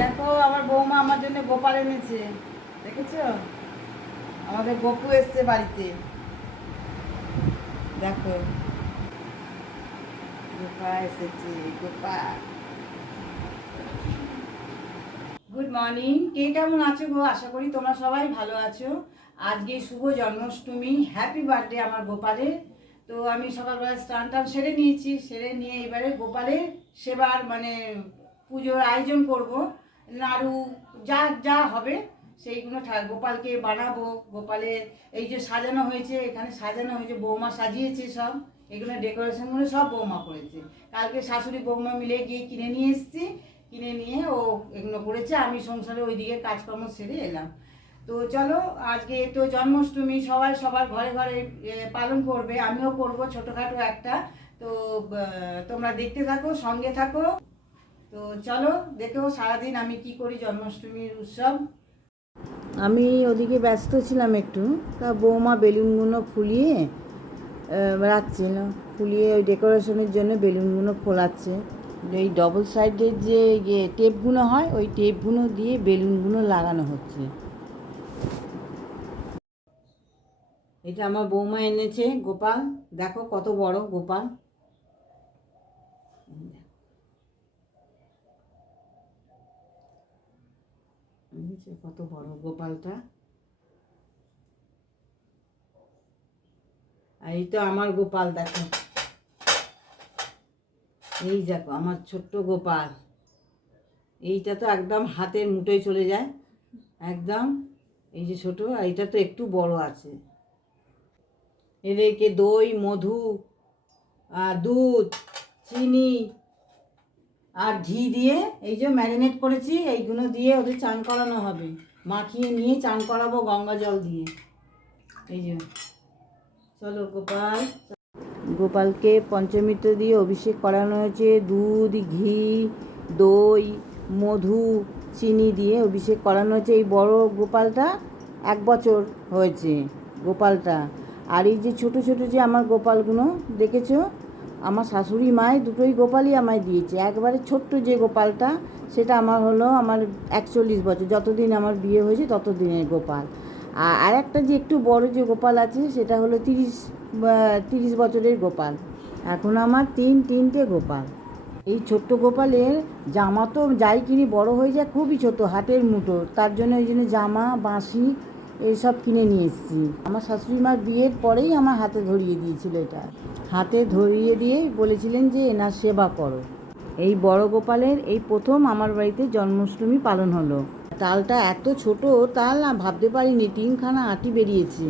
দেখো, আমার বৌমা আমার জন্য গোপাল এনেছে। দেখেছ? আমাদের গপু এসছে বাড়িতে। দেখো। গোপা এসেছে, গোপা। গুড মর্নিং কে কেমন আছো গো? আশা করি তোমরা সবাই ভালো আছো। আজকে শুভ জন্মাষ্টমী। হ্যাপি বার্থডে আমার গোপালের। তো আমি সকালবেলা স্নান টান সেরে নিয়েছি। সেরে নিয়ে এবারে গোপালের সেবার মানে পুজোর আয়োজন করব। নাড়ু, যা যা হবে, সেইগুলো গোপালকে বানাবো। গোপালের এই যে সাজানো হয়েছে, এখানে সাজানো হয়েছে, বৌমা সাজিয়েছে সব। এগুলো ডেকোরেশনগুলো সব বৌমা করেছে। কালকে শাশুড়ি বৌমা মিলে গিয়ে কিনে নিয়ে এসেছি। কিনে নিয়ে ও এগুলো করেছে, আমি সংসারে ওইদিকে কাজকর্ম সেরে এলাম। তো চলো, আজকে তো জন্মাষ্টমী, সবাই সবার ঘরে ঘরে পালন করবে। আমিও করব, ছোটোখাটো একটা। তো তোমরা দেখতে থাকো, সঙ্গে থাকো। তো চলো, দেখো সারাদিন আমি কি করি, জন্মাষ্টমীর উৎসব। আমি ওদিকে ব্যস্ত ছিলাম একটু, তা বৌমা বেলুনগুলো ফুলিয়ে রাখছিল। ফুলিয়ে ওই ডেকোরেশনের জন্য বেলুনগুলো ফোলাচ্ছে। এই ডবল সাইডের যে ইয়ে টেপগুলো হয়, ওই টেপগুলো দিয়ে বেলুনগুলো লাগানো হচ্ছে। এটা আমার বৌমা এনেছে, গোপাল। দেখো কত বড় গোপাল। এনেছে কত বড় গোপালটা। আর এই তো আমার গোপাল, দেখো। এই দেখো, আমার ছোট্ট গোপাল। এইটা তো একদম হাতের মুঠোয় চলে যায়, একদম। এই যে ছোটো এটা তো একটু বড় আছে। এদেরকে দই, মধু আর দুধ, চিনি আর ঘি দিয়ে এই যে ম্যারিনেট করেছি, এইগুলো দিয়ে ওদের চান করানো হবে। মাখিয়ে নিয়ে চান করাবো গঙ্গা জল দিয়ে। এই যে, চলো গোপাল। গোপালকে পঞ্চমিত্র দিয়ে অভিষেক করানো হয়েছে। দুধ, ঘি, দই, মধু, চিনি দিয়ে অভিষেক করানো হয়েছে। এই বড় গোপালটা এক বছর হয়েছে, গোপালটা। আর এই যে ছোট ছোট যে আমার গোপালগুলো, দেখেছ? আমার শাশুড়ি মায় দুটোই গোপালই আমায় দিয়েছে। একবারে ছোট্ট যে গোপালটা, সেটা আমার হলো আমার একচল্লিশ বছর। যতদিন আমার বিয়ে হয়েছে ততদিনের গোপাল। আর আর একটা যে একটু বড় যে গোপাল আছে, সেটা হলো তিরিশ তিরিশ বছরের গোপাল। এখন আমার তিন, তিনটে গোপাল। এই ছোট্ট গোপালের জামা তো যাই কিনি বড় হয়ে যায়, খুবই ছোট, হাতের মুঠো। তার জন্য ওই জন্য জামা, বাঁশি এইসব কিনে নিয়ে এসেছি। আমার শাশুড়ি মার বিয়ের পরেই আমার হাতে ধরিয়ে দিয়েছিল এটা। হাতে ধরিয়ে দিয়েই বলেছিলেন যে এনার সেবা করো। এই বড় গোপালের এই প্রথম আমার বাড়িতে জন্মাষ্টমী পালন হলো। তালটা এত ছোট, তাল না ভাবতে পারিনি, তিনখানা আটি বেরিয়েছে।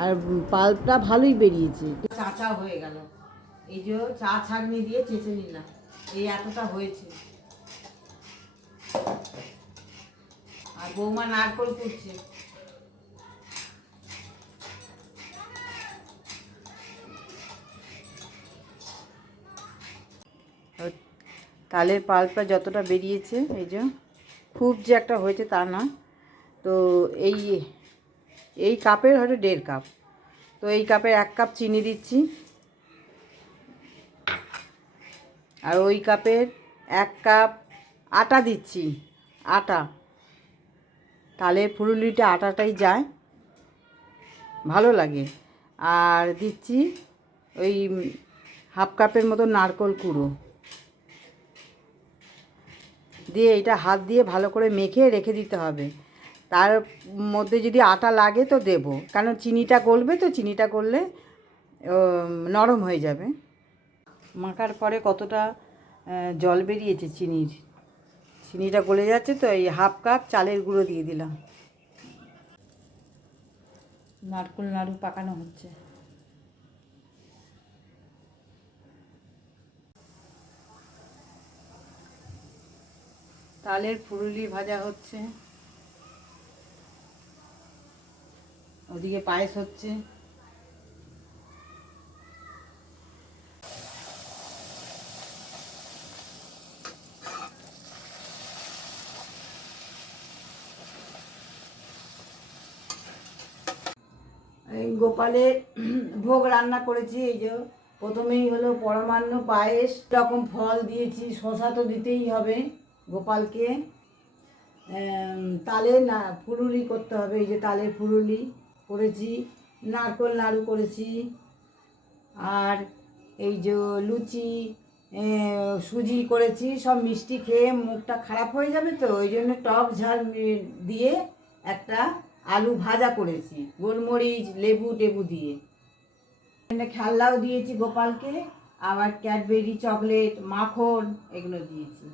আর পাল্পটা ভালোই বেরিয়েছে। চাচা হয়ে গেল। এই যে চা ছাগনি দিয়ে চেঁচে নিলাম। এই এতটা হয়েছে। আর বৌমা নারকল করছে তালের পাল্পটা যতটা বেরিয়েছে, এই যে, খুব যে একটা হয়েছে তা না। তো এই এই কাপের হয়তো দেড় কাপ। তো এই কাপে এক কাপ চিনি দিচ্ছি। আর ওই কাপের এক কাপ আটা দিচ্ছি, আটা। তালের ফুলুলিটা আটাটাই যায়। ভালো লাগে। আর দিচ্ছি ওই হাফ কাপের মতো নারকল কুড়ো। দিয়ে এটা হাত দিয়ে ভালো করে মেখে রেখে দিতে হবে। তার মধ্যে যদি আটা লাগে তো দেব। কারণ চিনিটা গলবে তো চিনিটা গললে নরম হয়ে যাবে। মাখার পরে কতটা জল বেরিয়েছে চিনির? চিনিটা গলে যাচ্ছে তো এই হাফ কাপ চালের গুঁড়ো দিয়ে দিলাম। নারকুল নাড়ু পাকানো হচ্ছে। তালের ফুরুলি ভাজা হচ্ছে। ওদিকে পায়েস হচ্ছে। এই গোপালের ভোগ রান্না করেছি, এই যে প্রথমেই হলো পরমান্ন পায়েস। রকম ফল দিয়েছি শশা তো দিতেই হবে। গোপালকে তালের না ফুলুরি করতে হবে, এই যে তালের ফুলুরি করেছি, নারকোল নাড়ু করেছি, আর এই যে লুচি সুজি করেছি, সব মিষ্টি খেয়ে মুখটা খারাপ হয়ে যাবে তো, ওই জন্য টক ঝাল দিয়ে একটা আলু ভাজা করেছি, গোলমরিচ, লেবু টেবু দিয়ে। খেলনাও দিয়েছি গোপালকে, আবার ক্যাডবেরি, চকলেট, মাখন, এগুলো দিয়েছি।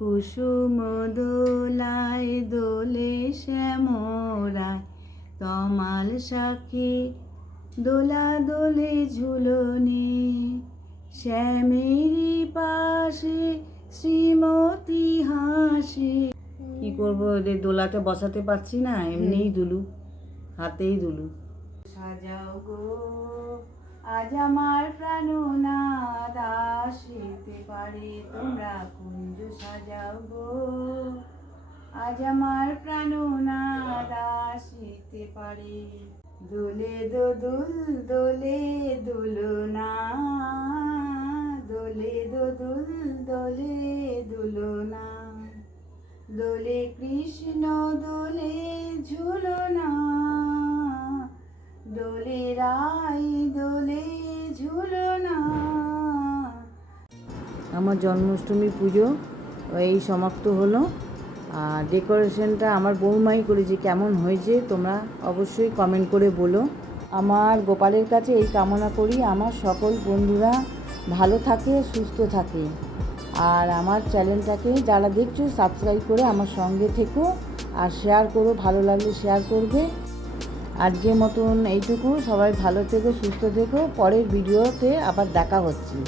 কুসুম দোলায় দোলে শ্যামরায় তমাল সাখী দোলা দোলে ঝুলনে। শ্যামেরই পাশে শ্রীমতী হাসে। কি করব ওদের দোলাতে বসাতে পারছি না এমনিই দুলু হাতেই দুলু। সাজাও গো আজ আমার প্রাণনাদ আসিতে পারে, তোমরা কুঞ্জ সাজাও গো। আজ আমার প্রাণনাদ আসিতে পারে। দোলে দোদুল দোলে দুলনা দোলে দোদুল দোলে দুলনা দোলে কৃষ্ণ, দোলে ঝুলনা দোলে রাই আমার জন্মাষ্টমী পুজো, এই সমাপ্ত হলো। আর ডেকোরেশনটা আমার বৌমাই করেছে, কেমন হয়েছে তোমরা অবশ্যই কমেন্ট করে বলো। আমার গোপালের কাছে এই কামনা করি, আমার সকল বন্ধুরা ভালো থাকে, সুস্থ থাকে। আর আমার চ্যানেলটাকে যারা দেখছ সাবস্ক্রাইব করে আমার সঙ্গে থেকো, আর শেয়ার করো, ভালো লাগলে শেয়ার করবে। আজকের মতন এইটুকু, সবাই ভালো থেকো, সুস্থ থেকো। পরের ভিডিওতে আবার দেখা হচ্ছে।